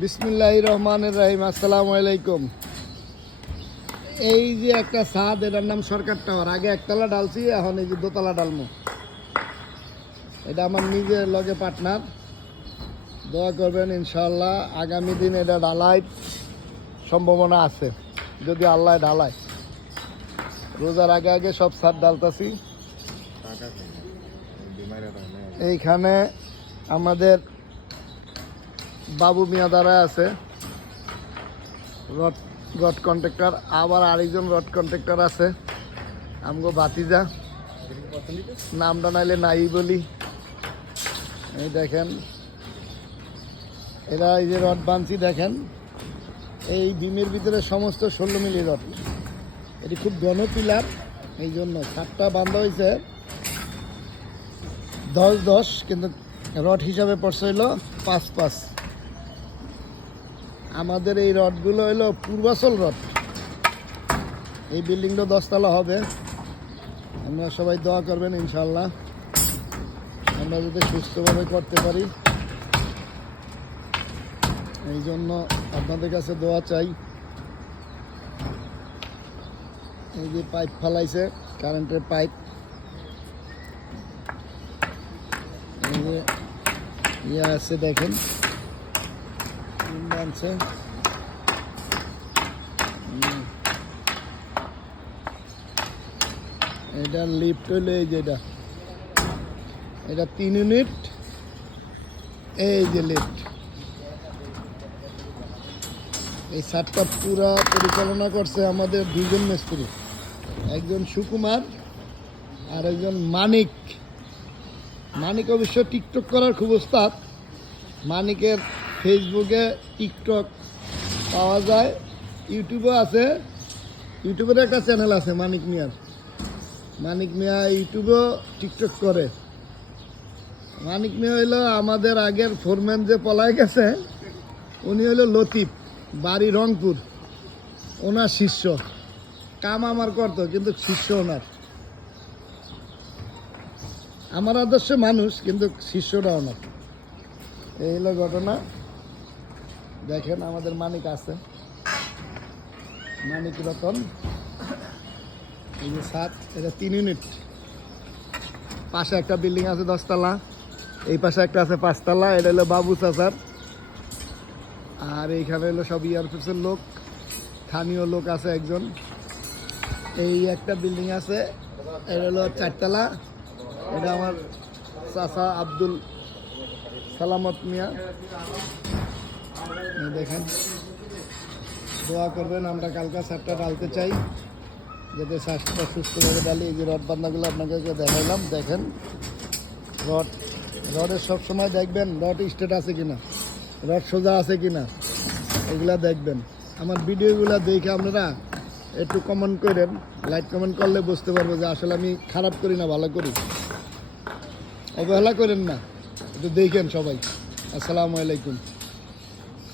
বিসমিল্লাহির রহমানির রহিম। আসসালামু আলাইকুম। এই যে একটা ছাদ, এটার নাম সরকার টাওয়ার। আগে একতলা ডালছি, এখন এই যে দোতলা ডালমো। এটা আমার নিজের লগে পার্টনার। দোয়া করবেন, ইনশাআল্লাহ আগামী দিন এটা ঢালাই সম্ভাবনা আছে, যদি আল্লাহ ঢালায়। রোজার আগে আগে সব ছাদ ডালতাছি। এইখানে আমাদের বাবু মিয়া দ্বারা আছে রড কন্ট্রাক্টর, আবার আরেকজন রড কন্ট্রাক্টর আছে আমগো ভাতিজা, নামটা নাইলে নাই বলি। এই দেখেন, এরা এই যে রড বানছি দেখেন, এই ডিমের ভিতরে সমস্ত 16 মিলি রড। এটি খুব ঘন পিলার, এই জন্য ছাদটা বান্ধা হয়েছে 10-10, কিন্তু রড হিসাবে পড়ছে হইল 5-5। আমাদের এই রডগুলো হইলো পূর্বাচল রড। এই বিল্ডিংটা 10 তলা হবে। আমরা সবাই দোয়া করবেন, ইনশাল্লাহ আমরা যাতে সুস্থভাবে করতে পারি, এই জন্য আপনাদের কাছে দোয়া চাই। এই যে পাইপ ফালাইছে, কারেন্টের পাইপ। এই যে ইয়ে আছে দেখেন, আছে। এটা লিফট হইলো এই যে এটা 3 ইউনিট। এই যে লিফট, এই ছাদটা পুরা পরিচালনা করছে আমাদের দুজন মিস্ত্রি, একজন সুকুমার আর একজন মানিক। মানিক অবশ্য টিকটক করার খুব ওস্তাদ। মানিকের ফেসবুকে, টিকটক পাওয়া যায়, ইউটিউবও আছে। ইউটিউবের একটা চ্যানেল আছে মানিক মিয়ার। মানিক মিয়া ইউটিউবেও টিকটক করে। মানিক মিয়া হইলো আমাদের আগের ফোরম্যান যে পলায় গেছে, উনি হইলো লতিফ, বাড়ি রংপুর। ওনার শিষ্য, কাম আমার করতো, কিন্তু শিষ্য ওনার। আমার আদর্শ মানুষ, কিন্তু শিষ্যটা ওনার। এই হলো ঘটনা। দেখেন আমাদের মানিক আছে, মানিক রতন। এই যে ছাদ, এটা 3 ইউনিট। পাশে একটা বিল্ডিং আছে 10 তলা, এই পাশে একটা আছে 5 তলা। এটা হলো বাবু চাচার। আর এইখানে হলো সব ইয়ারফোর্সের লোক, স্থানীয় লোক আছে একজন। এই একটা বিল্ডিং আছে, এটা হলো 4 তলা। এটা আমার চাচা আব্দুল সালামত মিয়া। দেখেন, দোয়া করবেন, আমরা কালকা ছাদটা ডালতে চাই, যাতে শ্বাসটা সুস্থভাবে ডালি। এই যে রড বান্ধাগুলো আপনাকে দেখাইলাম, দেখেন রডের সবসময় দেখবেন রড স্ট্রেট আছে কিনা, রড সোজা আছে কিনা, এগুলা দেখবেন। আমার ভিডিওগুলো দেখে আপনারা একটু কমেন্ট করেন, লাইক কমেন্ট করলে বুঝতে পারবো যে আসলে আমি খারাপ করি না, ভালো করি। অবহেলা করেন না, একটু দেখেন সবাই। আসসালামু আলাইকুম।